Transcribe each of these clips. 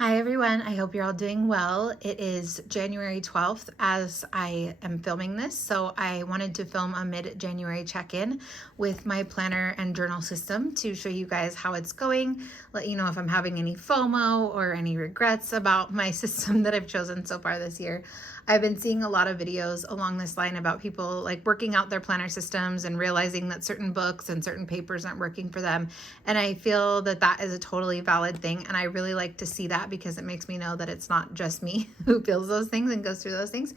Hi everyone, I hope you're all doing well. It is January 12th as I am filming this, so I wanted to film a mid-January check-in with my planner and journal system to show you guys how it's going, let you know if I'm having any FOMO or any regrets about my system that I've chosen so far this year. I've been seeing a lot of videos along this line about people like working out their planner systems and realizing that certain books and certain papers aren't working for them. And I feel that that is a totally valid thing. And I really like to see that because it makes me know that it's not just me who feels those things and goes through those things.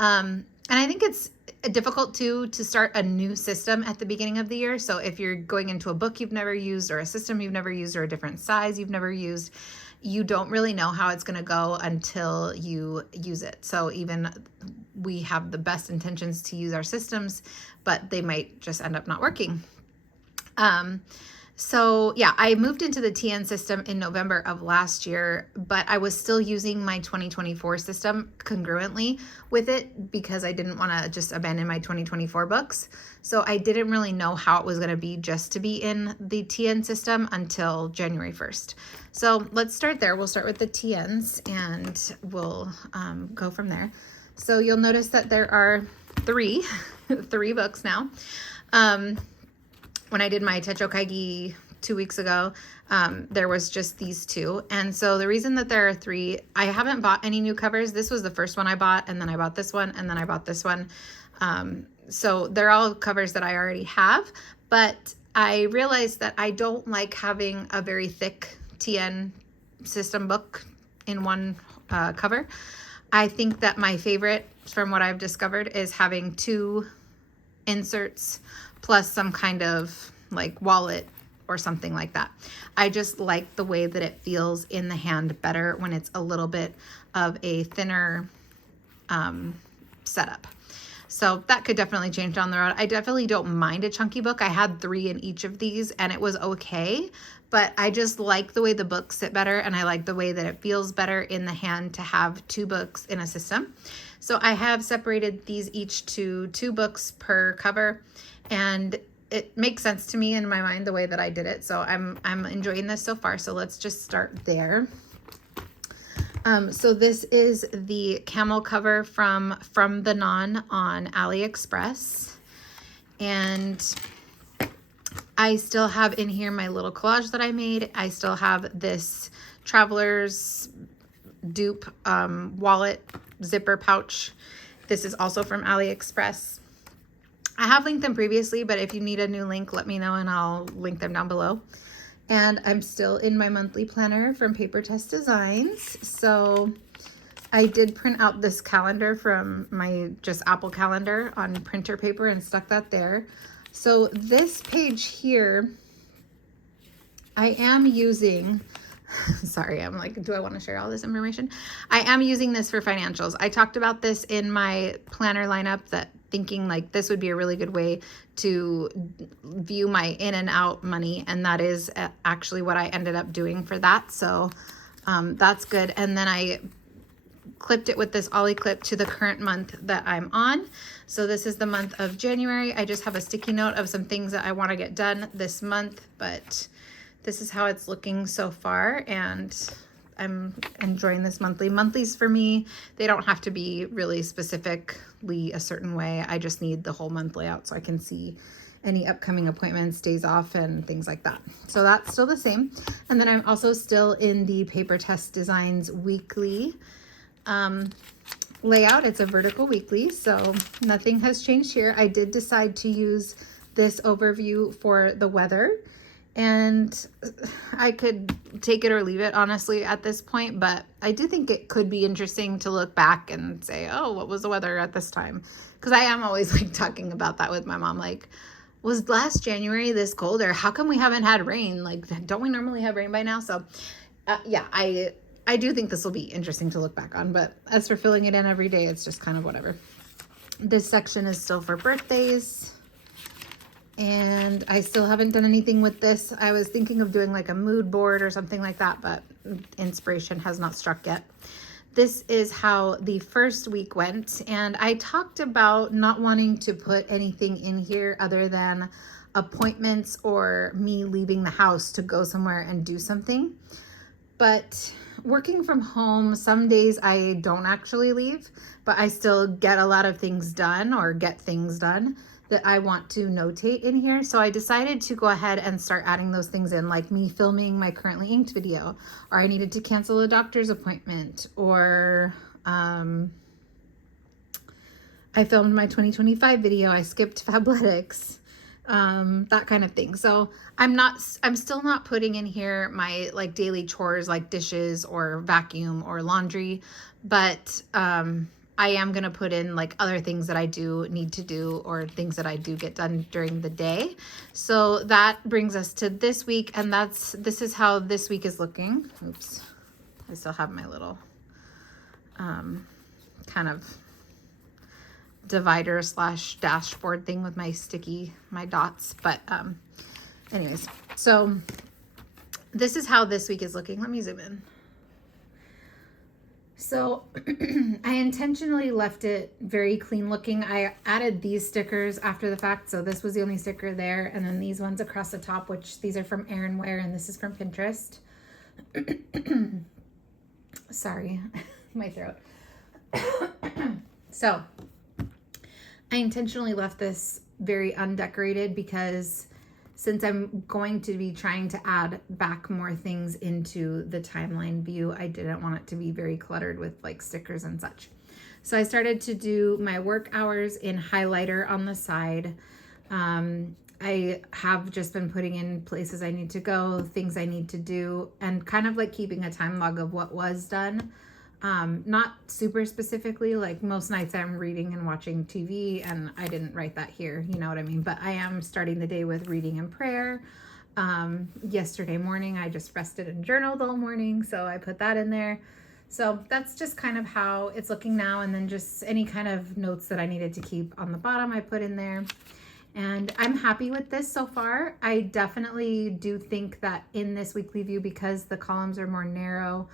And I think it's difficult to start a new system at the beginning of the year. So if you're going into a book you've never used or a system you've never used or a different size you've never used, you don't really know how it's going to go until you use it. So even we have the best intentions to use our systems, but they might just end up not working. So yeah, I moved into the TN system in November of last year, but I was still using my 2024 system congruently with it because I didn't want to just abandon my 2024 books. So I didn't really know how it was going to be just to be in the TN system until January 1st. So let's start there. We'll start with the TNs and we'll go from there. So you'll notice that there are three books now. When I did my Techo Kaigi 2 weeks ago, there was just these two. And so the reason that there are three, I haven't bought any new covers. This was the first one I bought, and then I bought this one, and then I bought this one. So they're all covers that I already have, but I realized that I don't like having a very thick TN system book in one cover. I think that my favorite, from what I've discovered, is having two inserts plus some kind of like wallet or something like that. I just like the way that it feels in the hand better when it's a little bit of a thinner setup. So that could definitely change down the road. I definitely don't mind a chunky book. I had 3 in each of these and it was okay, but I just like the way the books sit better and I like the way that it feels better in the hand to have 2 books in a system. So I have separated these each to 2 books per cover, and it makes sense to me in my mind the way that I did it. So I'm enjoying this so far. So let's just start there. So this is the camel cover from the Non on AliExpress. And I still have in here my little collage that I made. I still have this traveler's dupe wallet zipper pouch. This is also from AliExpress. I have linked them previously, but if you need a new link, let me know and I'll link them down below. And I'm still in my monthly planner from Paper Test Designs. So I did print out this calendar from my just Apple calendar on printer paper and stuck that there. So this page here, I am using, sorry, I'm like, do I want to share all this information? I am using this for financials. I talked about this in my planner lineup, that thinking like this would be a really good way to view my in and out money. And that is actually what I ended up doing for that. So that's good. And then I clipped it with this Ollie clip to the current month that I'm on. So this is the month of January. I just have a sticky note of some things that I want to get done this month, but this is how it's looking so far, and I'm enjoying this monthly. Monthlies for me, they don't have to be really specifically a certain way. I just need the whole month layout so I can see any upcoming appointments, days off, and things like that. So that's still the same. And then I'm also still in the Paper Test Designs weekly layout. It's a vertical weekly, so nothing has changed here. I did decide to use this overview for the weather, and I could take it or leave it, honestly, at this point, but I do think it could be interesting to look back and say, oh, what was the weather at this time? Because I am always like talking about that with my mom, like, was last January this cold, or how come we haven't had rain? Like, don't we normally have rain by now? So yeah, I do think this will be interesting to look back on, but as for filling it in every day, it's just kind of whatever. This section is still for birthdays. And I still haven't done anything with this. I was thinking of doing like a mood board or something like that, but inspiration has not struck yet. This is how the first week went. And I talked about not wanting to put anything in here other than appointments or me leaving the house to go somewhere and do something. But working from home, some days I don't actually leave, but I still get a lot of things done or get things done that I want to notate in here. So I decided to go ahead and start adding those things in, like me filming my currently inked video, or I needed to cancel a doctor's appointment, or I filmed my 2025 video, I skipped Fabletics, that kind of thing. So I'm still not putting in here my like daily chores like dishes or vacuum or laundry, but I am going to put in like other things that I do need to do or things that I do get done during the day. So that brings us to this week, and this is how this week is looking. Oops. I still have my little kind of divider / dashboard thing with my dots. But anyways, so this is how this week is looking. Let me zoom in. So I intentionally left it very clean looking. I added these stickers after the fact. So this was the only sticker there. And then these ones across the top, which these are from Erin Ware and this is from Pinterest. Sorry, my throat. So I intentionally left this very undecorated because since I'm going to be trying to add back more things into the timeline view, I didn't want it to be very cluttered with like stickers and such. So I started to do my work hours in highlighter on the side. I have just been putting in places I need to go, things I need to do, and kind of like keeping a time log of what was done. Not super specifically, like most nights I'm reading and watching TV and I didn't write that here, you know what I mean? But I am starting the day with reading and prayer. Yesterday morning, I just rested and journaled all morning, so I put that in there. So that's just kind of how it's looking now. And then just any kind of notes that I needed to keep on the bottom, I put in there. And I'm happy with this so far. I definitely do think that in this weekly view, because the columns are more narrow,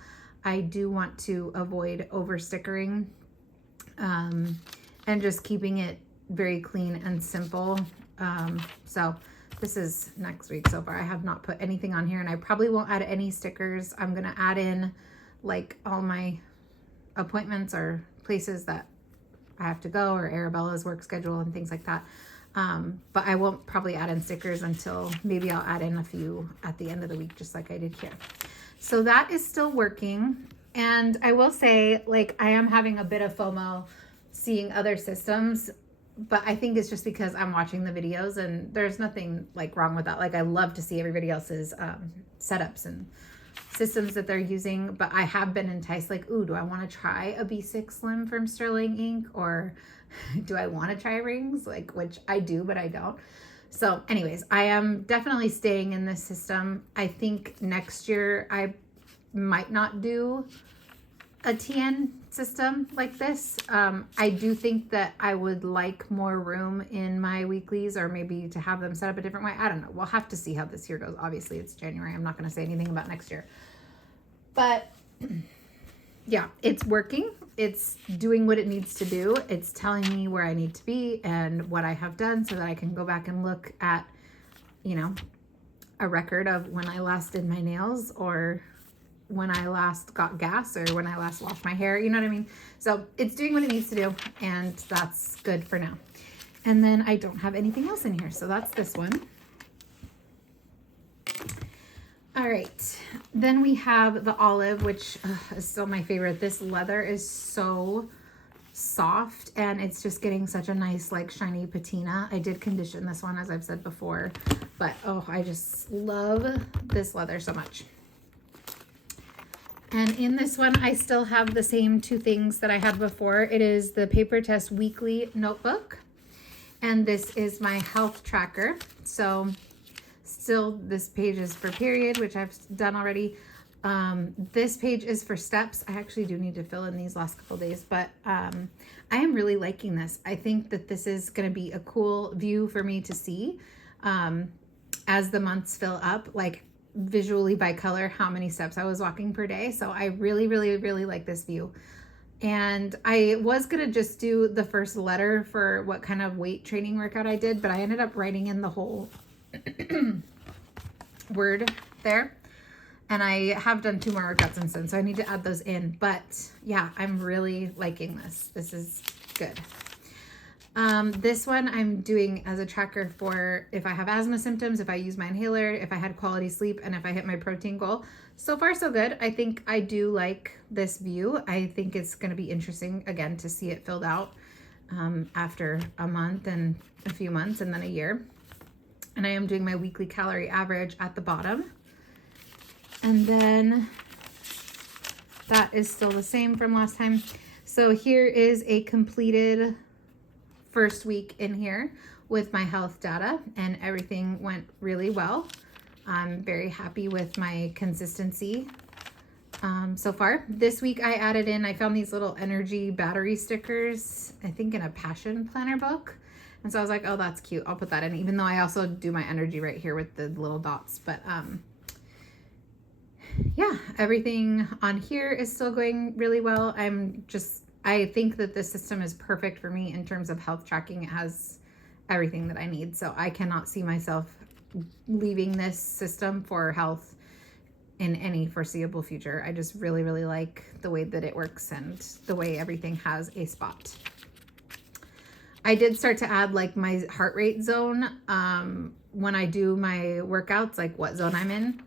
I do want to avoid over stickering and just keeping it very clean and simple. So this is next week so far. I have not put anything on here and I probably won't add any stickers. I'm going to add in like all my appointments or places that I have to go, or Arabella's work schedule and things like that. But I won't probably add in stickers until maybe I'll add in a few at the end of the week, just like I did here. So that is still working. And I will say, like, I am having a bit of FOMO seeing other systems, but I think it's just because I'm watching the videos and there's nothing like wrong with that. Like, I love to see everybody else's setups and systems that they're using, but I have been enticed like, ooh, do I want to try a B6 Slim from Sterling Ink, or do I want to try rings? Like, which I do, but I don't. So anyways, I am definitely staying in this system. I think next year I might not do a TN system like this. I do think that I would like more room in my weeklies, or maybe to have them set up a different way. I don't know. We'll have to see how this year goes. Obviously, it's January. I'm not going to say anything about next year. But yeah, it's working. It's doing what it needs to do. It's telling me where I need to be and what I have done so that I can go back and look at, you know, a record of when I last did my nails, or when I last got gas, or when I last washed my hair, you know what I mean? So it's doing what it needs to do, and that's good for now. And then I don't have anything else in here, so that's this one. All right, then we have the olive, which is still my favorite. This leather is so soft, and it's just getting such a nice like shiny patina. I did condition this one, as I've said before, but oh, I just love this leather so much. And in this one, I still have the same two things that I had before. It is the Paper Test Weekly Notebook, and this is my health tracker. So still, this page is for period, which I've done already. This page is for steps. I actually do need to fill in these last couple days, but I am really liking this. I think that this is going to be a cool view for me to see as the months fill up, like visually by color, how many steps I was walking per day. So I really, really, really like this view. And I was going to just do the first letter for what kind of weight training workout I did, but I ended up writing in the whole word there. And I have done 2 more workouts since then, so I need to add those in. But yeah, I'm really liking this. This is good. This one I'm doing as a tracker for if I have asthma symptoms, if I use my inhaler, if I had quality sleep, and if I hit my protein goal. So far, so good. I think I do like this view. I think it's going to be interesting, again, to see it filled out after a month and a few months and then a year. And I am doing my weekly calorie average at the bottom. And then that is still the same from last time. So here is a completed first week in here with my health data, and everything went really well. I'm very happy with my consistency so far. This week I added in, I found these little energy battery stickers, I think in a passion planner book. And so I was like, oh, that's cute. I'll put that in, even though I also do my energy right here with the little dots. But yeah, everything on here is still going really well. I think that this system is perfect for me in terms of health tracking. It has everything that I need. So I cannot see myself leaving this system for health in any foreseeable future. I just really, really like the way that it works and the way everything has a spot. I did start to add like my heart rate zone when I do my workouts, like what zone I'm in.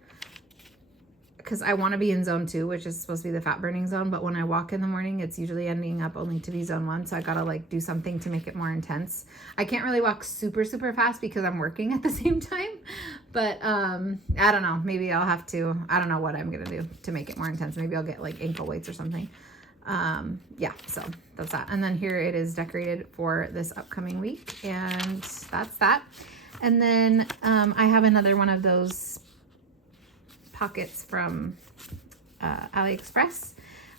Because I want to be in zone 2, which is supposed to be the fat burning zone. But when I walk in the morning, it's usually ending up only to be zone 1. So I got to like do something to make it more intense. I can't really walk super, super fast because I'm working at the same time. But I don't know. Maybe I'll have to, I don't know what I'm going to do to make it more intense. Maybe I'll get like ankle weights or something. Yeah, so that's that. And then here it is decorated for this upcoming week. And that's that. And then I have another one of those pockets from AliExpress.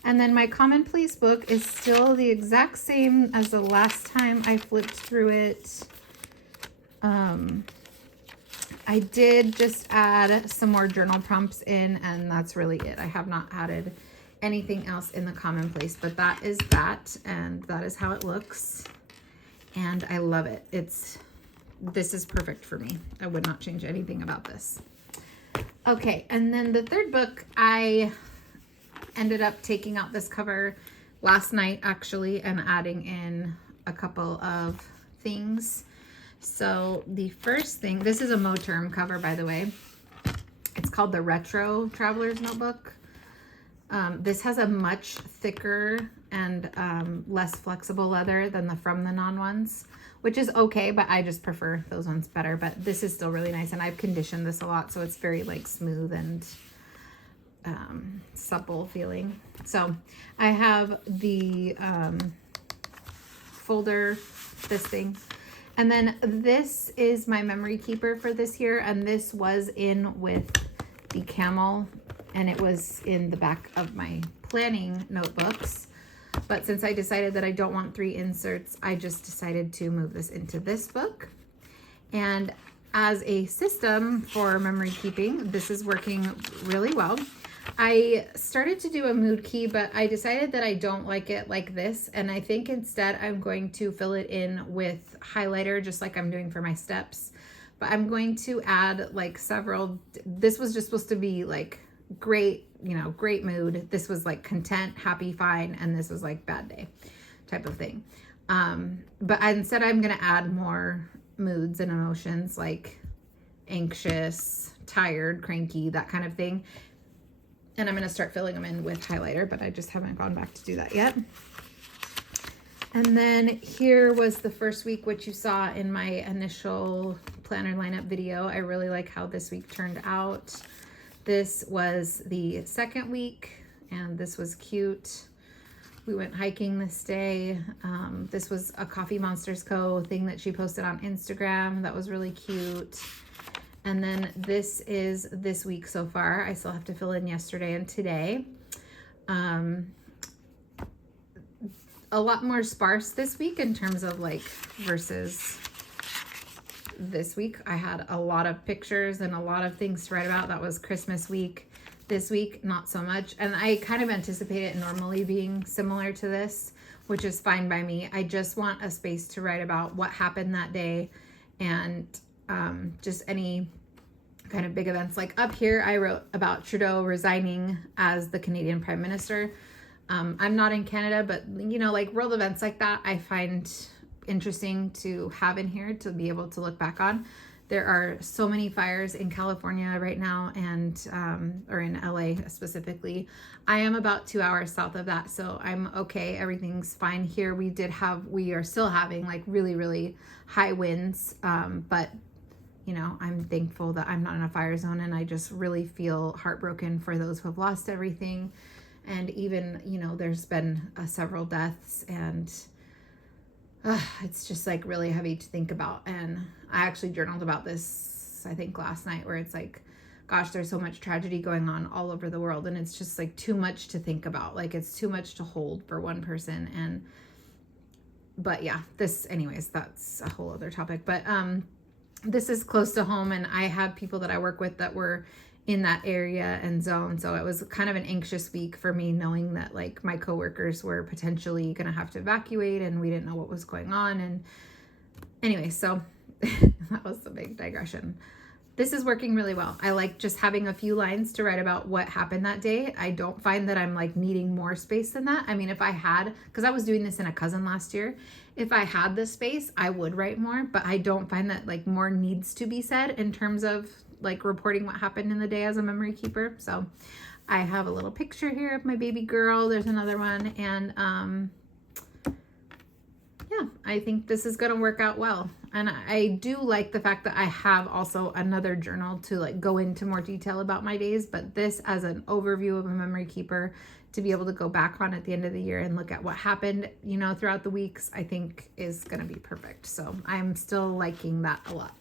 And then my commonplace book is still the exact same as the last time I flipped through it. I did just add some more journal prompts in, and that's really it. I have not added anything else in the commonplace, but that is that, and that is how it looks. And I love it. This is perfect for me. I would not change anything about this. Okay, and then the third book, I ended up taking out this cover last night actually and adding in a couple of things. So the first thing, this is a Moterm cover, by the way. It's called the Retro Traveler's Notebook. This has a much thicker and less flexible leather than the From the Non ones, which is okay, but I just prefer those ones better. But this is still really nice, and I've conditioned this a lot, so it's very like smooth and supple feeling. So I have the folder, this thing, and then this is my memory keeper for this year, and this was in with the Camel, and it was in the back of my planning notebooks. But since I decided that I don't want 3 inserts, I just decided to move this into this book. And as a system for memory keeping, this is working really well. I started to do a mood key, but I decided that I don't like it like this. And I think instead I'm going to fill it in with highlighter, just like I'm doing for my steps. But I'm going to add like several, this was just supposed to be like great, you know, great mood. This was like content, happy, fine. And this was like bad day type of thing. But instead I'm going to add more moods and emotions like anxious, tired, cranky, that kind of thing. And I'm going to start filling them in with highlighter, but I just haven't gone back to do that yet. And then here was the first week, which you saw in my initial planner lineup video. I really like how this week turned out. This was the second week, and this was cute. We went hiking this day. This was a Coffee Monsters Co. thing that she posted on Instagram. That was really cute. And then this is this week so far. I still have to fill in yesterday and today. A lot more sparse this week in terms of like versus this week. I had a lot of pictures and a lot of things to write about. That was Christmas week. This week, not so much. And I kind of anticipate it normally being similar to this, which is fine by me. I just want a space to write about what happened that day and just any kind of big events. Like up here, I wrote about Trudeau resigning as the Canadian Prime Minister. I'm not in Canada, but like world events like that, I find interesting to have in here to be able to look back on. There are so many fires in California right now, and or in LA specifically. I am about 2 hours south of that, so I'm okay. Everything's fine here. We are still having like really, really high winds, but I'm thankful that I'm not in a fire zone, and I just really feel heartbroken for those who have lost everything. And even, there's been several deaths, and it's just like really heavy to think about. And I actually journaled about this, I think last night, where it's like, gosh, there's so much tragedy going on all over the world, and it's just like too much to think about. Like it's too much to hold for one person. But yeah, anyways, that's a whole other topic. But this is close to home, and I have people that I work with that were in that area and zone. So it was kind of an anxious week for me, knowing that like my coworkers were potentially going to have to evacuate, and we didn't know what was going on. And anyway, so that was the big digression. This is working really well. I like just having a few lines to write about what happened that day. I don't find that I'm like needing more space than that. I mean, if I had, because I was doing this in a cousin last year, if I had the space, I would write more, but I don't find that like more needs to be said in terms of like reporting what happened in the day as a memory keeper. So I have a little picture here of my baby girl. There's another one. And yeah, I think this is going to work out well. And I do like the fact that I have also another journal to like go into more detail about my days, but this as an overview of a memory keeper to be able to go back on at the end of the year and look at what happened, throughout the weeks, I think is going to be perfect. So I'm still liking that a lot.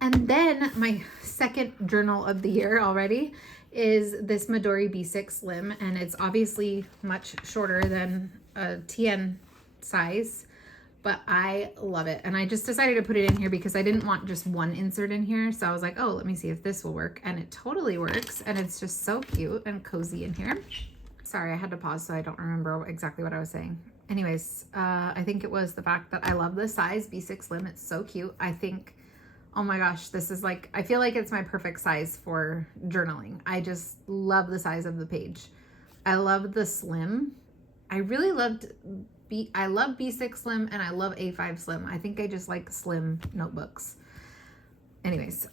And then my second journal of the year already is this Midori B6 Slim, and it's obviously much shorter than a TN size, but I love it. And I just decided to put it in here because I didn't want just one insert in here. So I was like, oh, let me see if this will work. And it totally works. And it's just so cute and cozy in here. Sorry, I had to pause so I don't remember exactly what I was saying. Anyways, I think it was the fact that I love the size B6 Slim. It's so cute. I think, oh my gosh, this is like, I feel like it's my perfect size for journaling. I just love the size of the page. I love the slim. I really loved I love B6 Slim and I love A5 Slim. I think I just like slim notebooks. Anyways,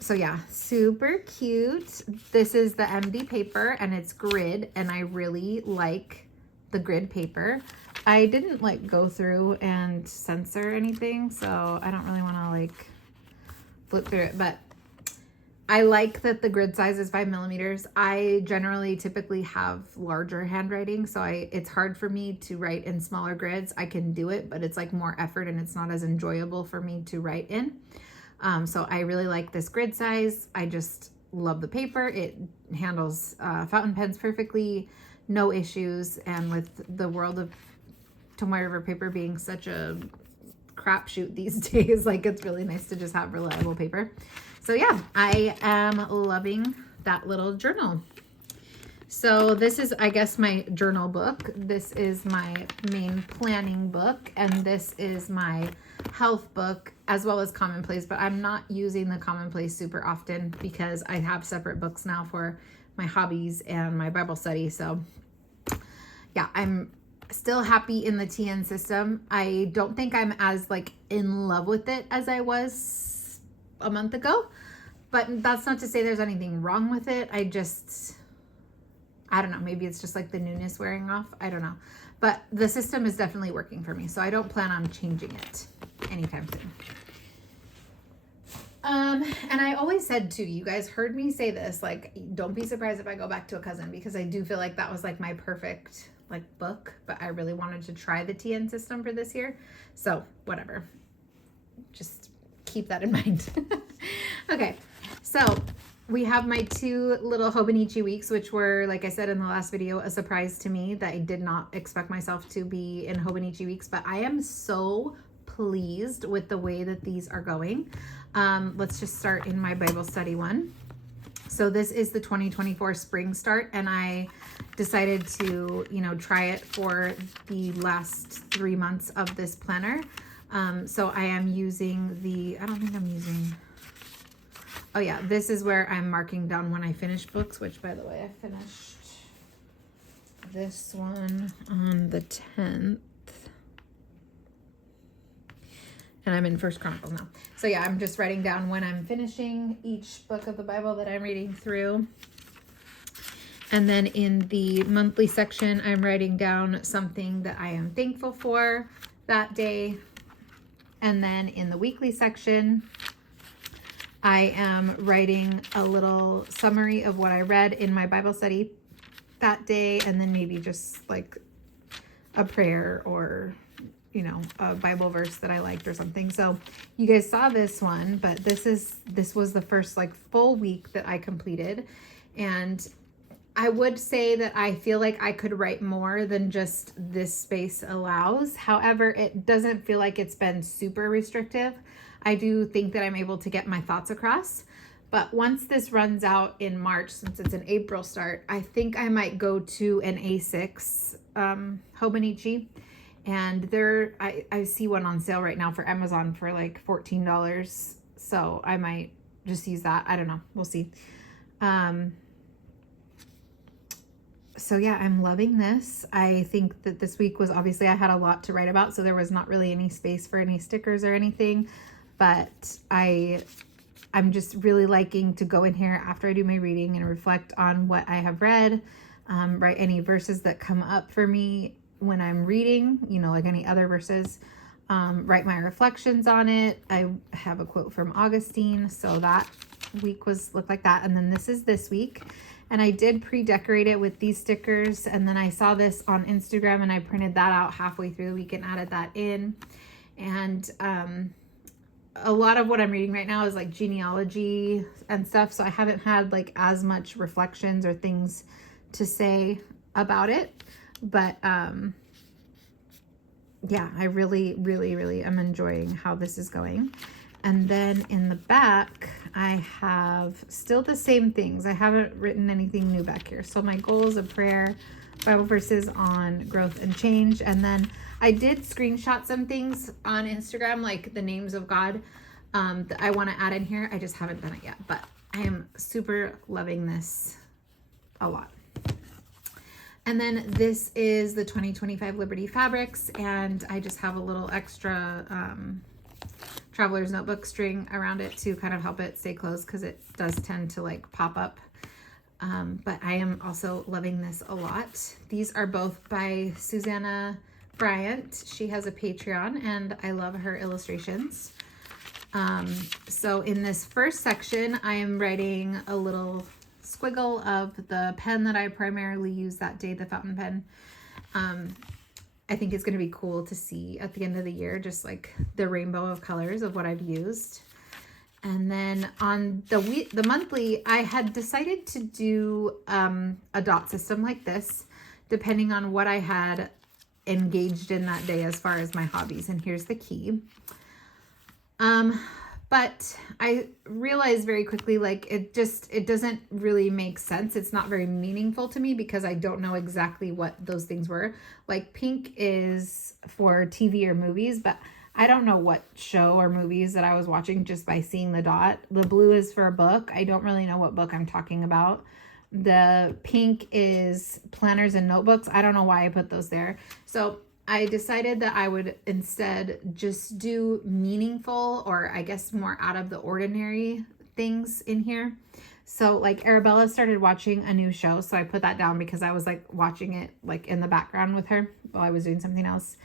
so yeah, super cute. This is the MD paper and it's grid, and I really like the grid paper. I didn't like go through and censor anything, so I don't really want to like flip through it, but I like that the grid size is 5 millimeters. I generally typically have larger handwriting, so it's hard for me to write in smaller grids. I can do it, but it's like more effort and it's not as enjoyable for me to write in. So I really like this grid size. I just love the paper. It handles fountain pens perfectly, no issues. And with the world of Tomoe River paper being such a crapshoot these days, like it's really nice to just have reliable paper. So yeah, I am loving that little journal. So this is, I guess, my journal book. This is my main planning book, and this is my health book, as well as Commonplace, but I'm not using the Commonplace super often because I have separate books now for my hobbies and my Bible study. So yeah, I'm still happy in the TN system. I don't think I'm as like in love with it as I was a month ago, but that's not to say there's anything wrong with it. I don't know, maybe it's just like the newness wearing off. I don't know, but the system is definitely working for me. So I don't plan on changing it anytime soon. And I always said too, you guys heard me say this, like, don't be surprised if I go back to a cousin, because I do feel like that was like my perfect like book, but I really wanted to try the TN system for this year. So whatever, just keep that in mind. Okay. So we have my 2 little Hobonichi weeks, which were, like I said in the last video, a surprise to me that I did not expect myself to be in Hobonichi weeks, but I am so pleased with the way that these are going. Let's just start in my Bible study one. So this is the 2024 spring start, and I decided to, try it for the last 3 months of this planner. So I am using I don't think I'm using, Oh yeah, this is where I'm marking down when I finish books, which by the way, I finished this one on the 10th. And I'm in First Chronicles now. So yeah, I'm just writing down when I'm finishing each book of the Bible that I'm reading through. And then in the monthly section, I'm writing down something that I am thankful for that day. And then in the weekly section, I am writing a little summary of what I read in my Bible study that day, and then maybe just like a prayer or, you know, a Bible verse that I liked or something. So you guys saw this one, but this was the first like full week that I completed. And I would say that I feel like I could write more than just this space allows. However, it doesn't feel like it's been super restrictive. I do think that I'm able to get my thoughts across. But once this runs out in March, since it's an April start, I think I might go to an A6 Hobonichi. And I see one on sale right now for Amazon for like $14. So I might just use that. I don't know. We'll see. So yeah, I'm loving this. I think that this week was obviously I had a lot to write about, so there was not really any space for any stickers or anything, but I'm just really liking to go in here after I do my reading and reflect on what I have read, write any verses that come up for me when I'm reading, you know, like any other verses, write my reflections on it. I have a quote from Augustine, so that week looked like that. And then this is this week. And I did pre-decorate it with these stickers. And then I saw this on Instagram and I printed that out halfway through the week and added that in. And a lot of what I'm reading right now is like genealogy and stuff. So I haven't had like as much reflections or things to say about it. But yeah, I really, really, really am enjoying how this is going. And then in the back, I have still the same things. I haven't written anything new back here. So my goals of prayer, Bible verses on growth and change. And then I did screenshot some things on Instagram, like the names of God that I want to add in here. I just haven't done it yet, but I am super loving this a lot. And then this is the 2025 Liberty Fabrics. And I just have a little extra traveler's notebook string around it to kind of help it stay closed because it does tend to like pop up. But I am also loving this a lot. These are both by Susanna Bryant. She has a Patreon and I love her illustrations. So in this first section, I am writing a little squiggle of the pen that I primarily used that day, the fountain pen. I think it's going to be cool to see at the end of the year, just like the rainbow of colors of what I've used. And then on the monthly, I had decided to do a dot system like this, depending on what I had engaged in that day as far as my hobbies. And here's the key. But I realized very quickly, like, it doesn't really make sense. It's not very meaningful to me because I don't know exactly what those things were. Like, pink is for TV or movies, but I don't know what show or movies that I was watching just by seeing the dot. The blue is for a book. I don't really know what book I'm talking about. The pink is planners and notebooks. I don't know why I put those there. So I decided that I would instead just do meaningful, or I guess more out of the ordinary things in here. So like Arabella started watching a new show. So I put that down because I was like watching it like in the background with her while I was doing something else.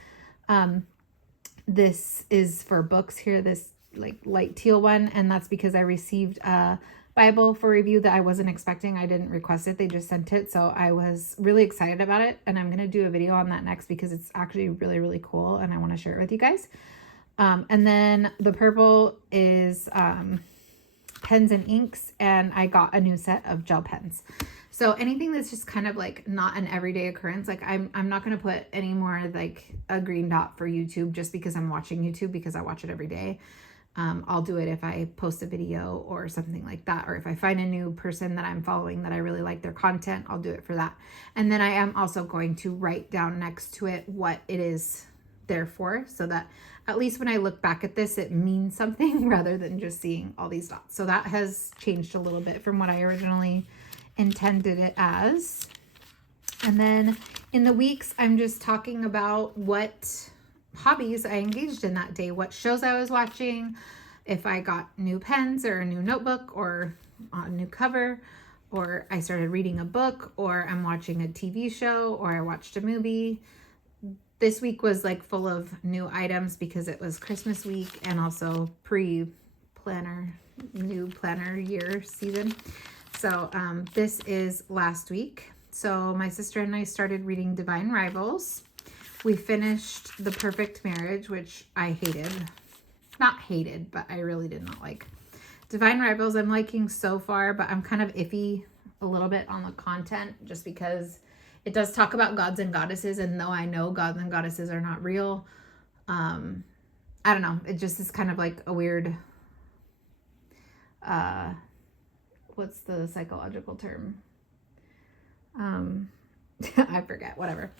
This is for books here, this like light teal one. And that's because I received a Bible for review that I wasn't expecting. I didn't request it. They just sent it. So I was really excited about it. And I'm going to do a video on that next because it's actually really, really cool. And I want to share it with you guys. And then the purple is pens and inks. And I got a new set of gel pens. So anything that's just kind of like not an everyday occurrence. Like I'm not going to put any more like a green dot for YouTube just because I'm watching YouTube, because I watch it every day. I'll do it if I post a video or something like that, or if I find a new person that I'm following that I really like their content, I'll do it for that. And then I am also going to write down next to it what it is there for, so that at least when I look back at this, it means something rather than just seeing all these dots. So that has changed a little bit from what I originally intended it as. And then in the weeks, I'm just talking about what hobbies I engaged in that day, what shows I was watching, if I got new pens or a new notebook or a new cover, or I started reading a book, or I'm watching a TV show, or I watched a movie. This week was like full of new items because it was Christmas week and also pre-planner, new planner year season. So this is last week. So my sister and I started reading Divine Rivals. We finished The Perfect Marriage, which I hated. Not hated, but I really did not like. Divine Rivals I'm liking so far, but I'm kind of iffy a little bit on the content just because it does talk about gods and goddesses, and though I know gods and goddesses are not real, I don't know. It just is kind of like a weird, what's the psychological term? I forget, whatever.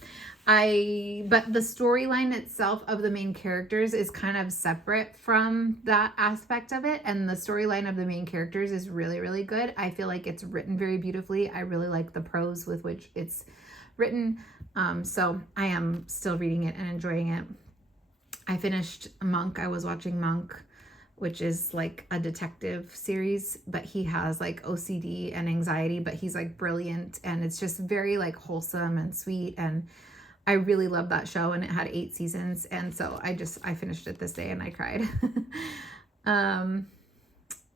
But the storyline itself of the main characters is kind of separate from that aspect of it. And the storyline of the main characters is really, really good. I feel like it's written very beautifully. I really like the prose with which it's written. So I am still reading it and enjoying it. I finished Monk. I was watching Monk, which is like a detective series, but he has like OCD and anxiety, but he's like brilliant, and it's just very like wholesome and sweet, and I really love that show, and it had 8 seasons, and so I finished it this day and I cried.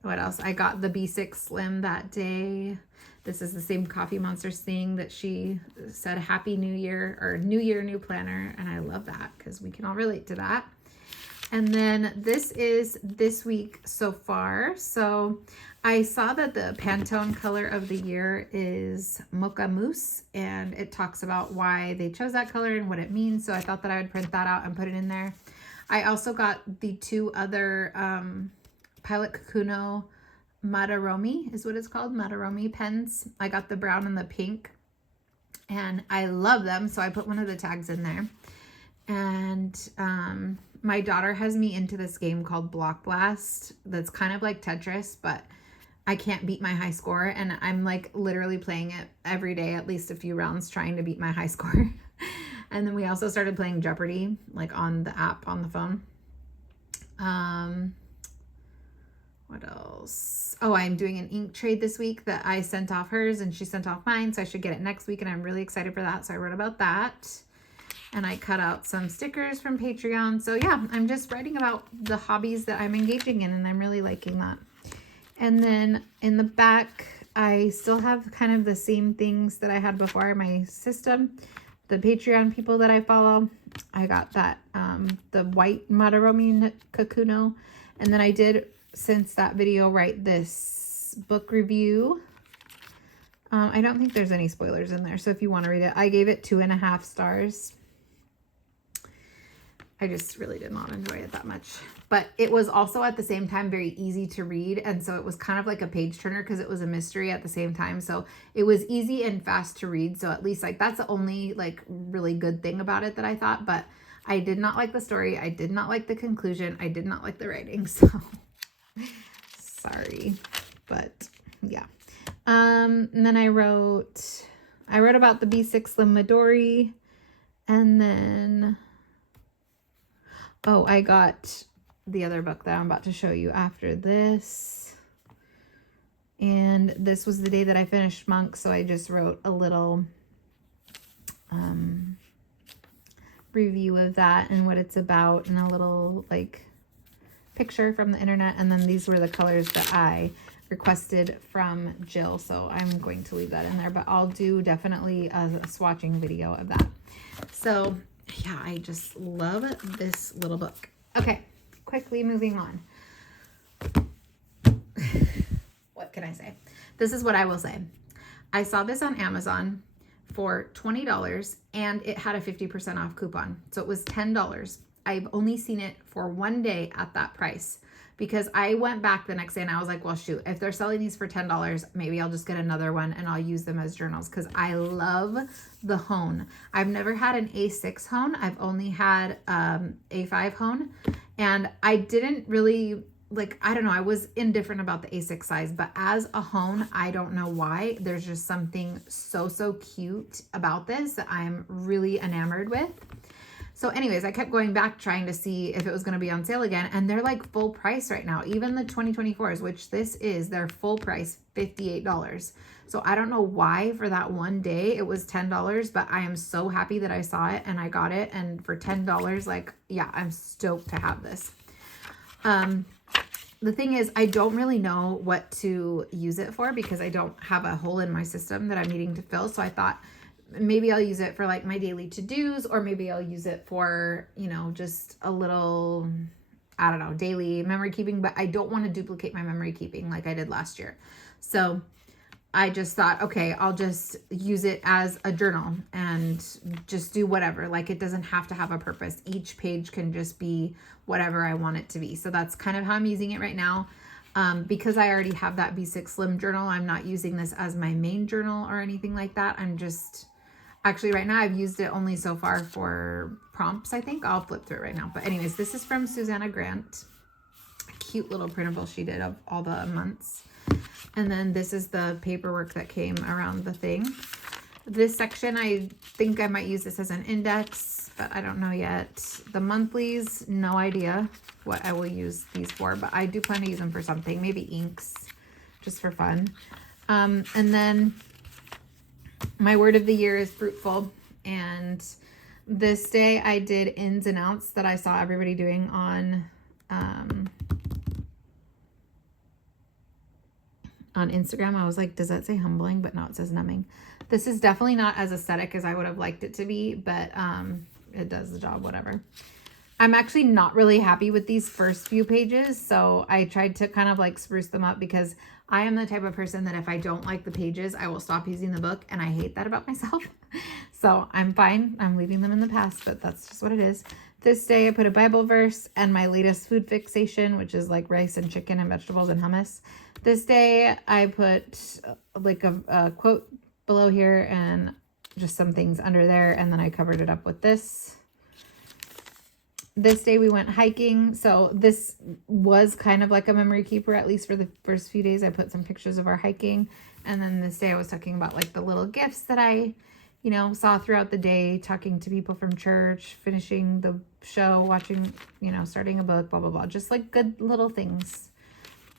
What else? I got the B6 Slim that day. This is the same Coffee Monsters thing that she said Happy New Year, or New Year, New Planner, and I love that because we can all relate to that. And then this is this week so far. So I saw that the Pantone color of the year is Mocha Mousse, and it talks about why they chose that color and what it means. So I thought that I would print that out and put it in there. I also got the 2 other Pilot Kakuno Madaromi is what it's called, Madaromi pens. I got the brown and the pink, and I love them. So I put one of the tags in there. And my daughter has me into this game called Block Blast that's kind of like Tetris, but I can't beat my high score, and I'm like literally playing it every day, at least a few rounds, trying to beat my high score. And then we also started playing Jeopardy, like on the app on the phone. What else? Oh, I'm doing an ink trade this week that I sent off hers and she sent off mine, so I should get it next week, and I'm really excited for that. So I wrote about that. And I cut out some stickers from Patreon. So yeah, I'm just writing about the hobbies that I'm engaging in, and I'm really liking that. And then in the back, I still have kind of the same things that I had before, my system, the Patreon people that I follow. I got that, the white Madaromi Kakuno. And then I did, since that video, write this book review. I don't think there's any spoilers in there, so if you want to read it, I gave it 2.5 stars. I just really did not enjoy it that much. But it was also at the same time very easy to read. And so it was kind of like a page turner because it was a mystery at the same time. So it was easy and fast to read. So at least like that's the only like really good thing about it that I thought. But I did not like the story. I did not like the conclusion. I did not like the writing. So sorry. But yeah. And then I wrote about the B6 Slim Midori. And then... oh, I got the other book that I'm about to show you after this. And this was the day that I finished Monk, so I just wrote a little review of that and what it's about, and a little like picture from the internet. And then these were the colors that I requested from Jill, so I'm going to leave that in there, but I'll do definitely a swatching video of that. So yeah, I just love this little book. Okay, quickly moving on. What can I say? This is what I will say. I saw this on Amazon for $20 and it had a 50% off coupon. So it was $10. I've only seen it for one day at that price. because I went back the next day and I was like, well, shoot, if they're selling these for $10, maybe I'll just get another one and I'll use them as journals, because I love the hone. I've never had an A6 hone. I've only had A5 hone, and I didn't really like, I don't know, I was indifferent about the A6 size, but as a hone, I don't know why. There's just something so cute about this that I'm really enamored with. So anyways, I kept going back trying to see if it was going to be on sale again, and they're like full price right now. Even the 2024s, which this is, they're full price, $58. So I don't know why for that one day it was $10, but I am so happy that I saw it and I got it. And for $10, like, yeah, I'm stoked to have this. The thing is, I don't really know what to use it for because I don't have a hole in my system that I'm needing to fill. So I thought maybe I'll use it for like my daily to-dos, or maybe I'll use it for, you know, just a little, I don't know, daily memory keeping, but I don't want to duplicate my memory keeping like I did last year. So I just thought, okay, I'll just use it as a journal and just do whatever. Like, it doesn't have to have a purpose. Each page can just be whatever I want it to be. So that's kind of how I'm using it right now. Because I already have that B6 Slim journal, I'm not using this as my main journal or anything like that. I'm just, actually right now I've used it only so far for prompts, I think. I'll flip through it right now. But anyways, this is from Susanna Grant. A cute little printable she did of all the months. And then this is the paperwork that came around the thing. This section, I think I might use this as an index, but I don't know yet. The monthlies, no idea what I will use these for, but I do plan to use them for something, maybe inks, just for fun. And then my word of the year is fruitful. And this day I did ins and outs that I saw everybody doing on Instagram. I was like, does that say humbling? But no, it says numbing. This is definitely not as aesthetic as I would have liked it to be, but it does the job, whatever. I'm actually not really happy with these first few pages, so I tried to kind of like spruce them up, because I am the type of person that if I don't like the pages, I will stop using the book, and I hate that about myself. So I'm fine. I'm leaving them in the past, but that's just what it is. This day I put a Bible verse and my latest food fixation, which is like rice and chicken and vegetables and hummus. This day I put like a quote below here and just some things under there, and then I covered it up with this. This day we went hiking. So this was kind of like a memory keeper, at least for the first few days. I put some pictures of our hiking. And then this day I was talking about like the little gifts that I, you know, saw throughout the day, talking to people from church, finishing the show, watching, you know, starting a book, blah, blah, blah. Just like good little things.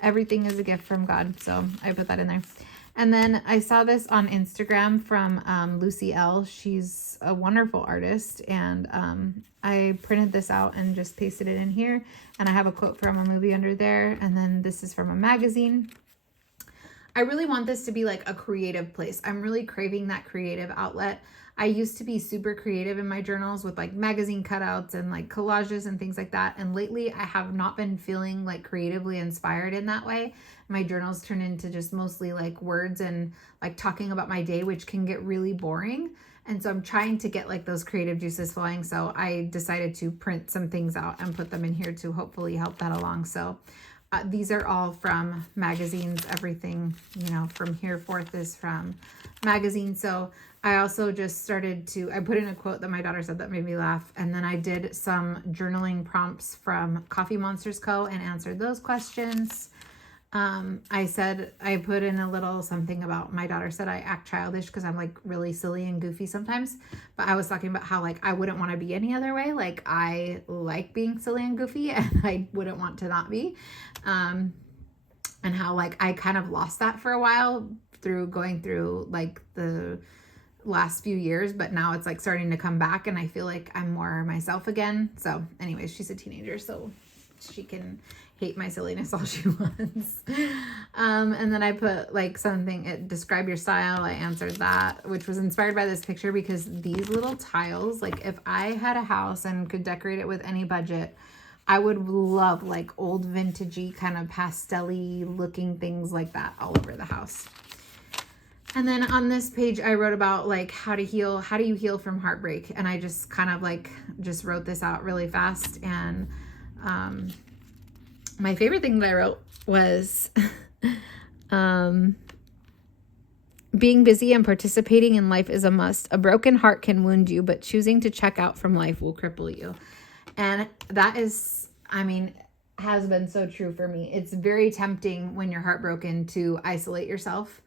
Everything is a gift from God. So I put that in there. And then I saw this on Instagram from Lucy L. She's a wonderful artist. And I printed this out and just pasted it in here. And I have a quote from a movie under there. And then this is from a magazine. I really want this to be like a creative place. I'm really craving that creative outlet. I used to be super creative in my journals with like magazine cutouts and like collages and things like that. And lately I have not been feeling like creatively inspired in that way. My journals turn into just mostly like words and like talking about my day, which can get really boring. And so I'm trying to get like those creative juices flowing. So I decided to print some things out and put them in here to hopefully help that along. So these are all from magazines. Everything, you know, from here forth is from magazines. So I also just started to, I put in a quote that my daughter said that made me laugh. And then I did some journaling prompts from Coffee Monsters Co. and answered those questions. I put in a little something about, my daughter said I act childish because I'm like really silly and goofy sometimes. But I was talking about how like I wouldn't want to be any other way. Like I like being silly and goofy and I wouldn't want to not be. And how like I kind of lost that for a while through going through like the last few years, but now it's like starting to come back and I feel like I'm more myself again. So anyways, she's a teenager, so she can hate my silliness all she wants. And then I put like something, describe your style. I answered that, which was inspired by this picture because these little tiles, like if I had a house and could decorate it with any budget, I would love like old vintagey kind of pastel-y looking things like that all over the house. And then on this page, I wrote about like how to heal, how do you heal from heartbreak? And I just kind of like just wrote this out really fast. And my favorite thing that I wrote was being busy and participating in life is a must. A broken heart can wound you, but choosing to check out from life will cripple you. And that is, I mean, has been so true for me. It's very tempting when you're heartbroken to isolate yourself.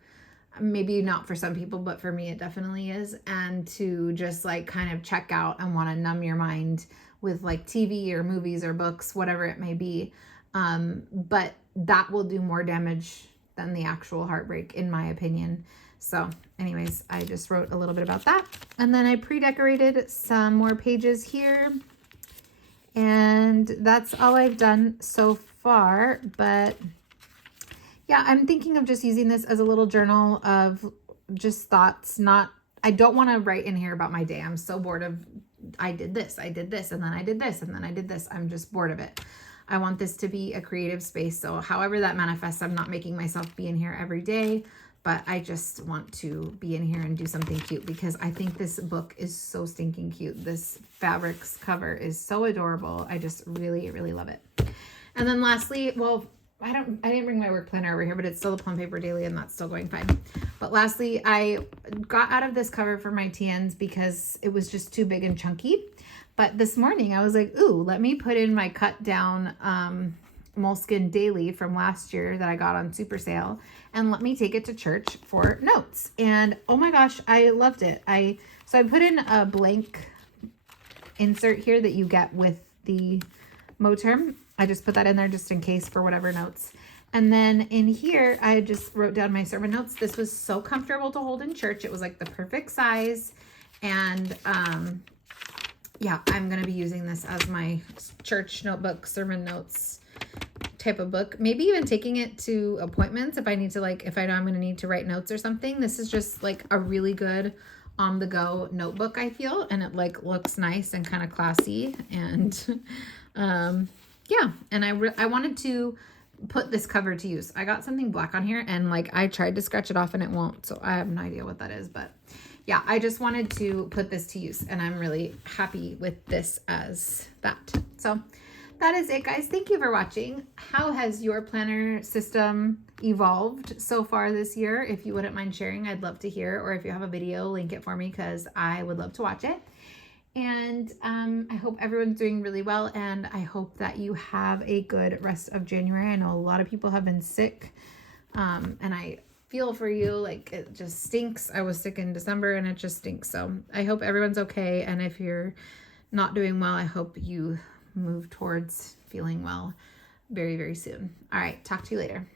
Maybe not for some people, but for me, it definitely is. And to just like kind of check out and want to numb your mind with like TV or movies or books, whatever it may be. But that will do more damage than the actual heartbreak, in my opinion. So anyways, I just wrote a little bit about that. And then I pre-decorated some more pages here. And that's all I've done so far. But yeah, I'm thinking of just using this as a little journal of just thoughts. I don't want to write in here about my day. I'm so bored of, I did this, and then I did this, and then I did this. I'm just bored of it. I want this to be a creative space. So however that manifests, I'm not making myself be in here every day, but I just want to be in here and do something cute because I think this book is so stinking cute. This fabrics cover is so adorable. I just really, really love it. And then lastly, well, I didn't bring my work planner over here, but it's still the Plum Paper Daily and that's still going fine. But lastly, I got out of this cover for my TNs because it was just too big and chunky. But this morning I was like, ooh, let me put in my cut down moleskin daily from last year that I got on super sale, and let me take it to church for notes. And oh my gosh, I loved it. So I put in a blank insert here that you get with the Moterm. I just put that in there just in case for whatever notes. And then in here, I just wrote down my sermon notes. This was so comfortable to hold in church. It was like the perfect size. And yeah, I'm going to be using this as my church notebook, sermon notes type of book. Maybe even taking it to appointments if I need to, like, if I know I'm going to need to write notes or something. This is just like a really good on the go notebook, I feel. And it like looks nice and kind of classy. And yeah, and I wanted to put this cover to use. I got something black on here and like I tried to scratch it off and it won't. So I have no idea what that is, but yeah, I just wanted to put this to use and I'm really happy with this as that. So that is it, guys. Thank you for watching. How has your planner system evolved so far this year? If you wouldn't mind sharing, I'd love to hear, or if you have a video, link it for me because I would love to watch it. And I hope everyone's doing really well, and I hope that you have a good rest of January. I know a lot of people have been sick, and I feel for you. Like, it just stinks. I was sick in December, and it just stinks. So I hope everyone's okay, and if you're not doing well, I hope you move towards feeling well very, very soon. All right, talk to you later.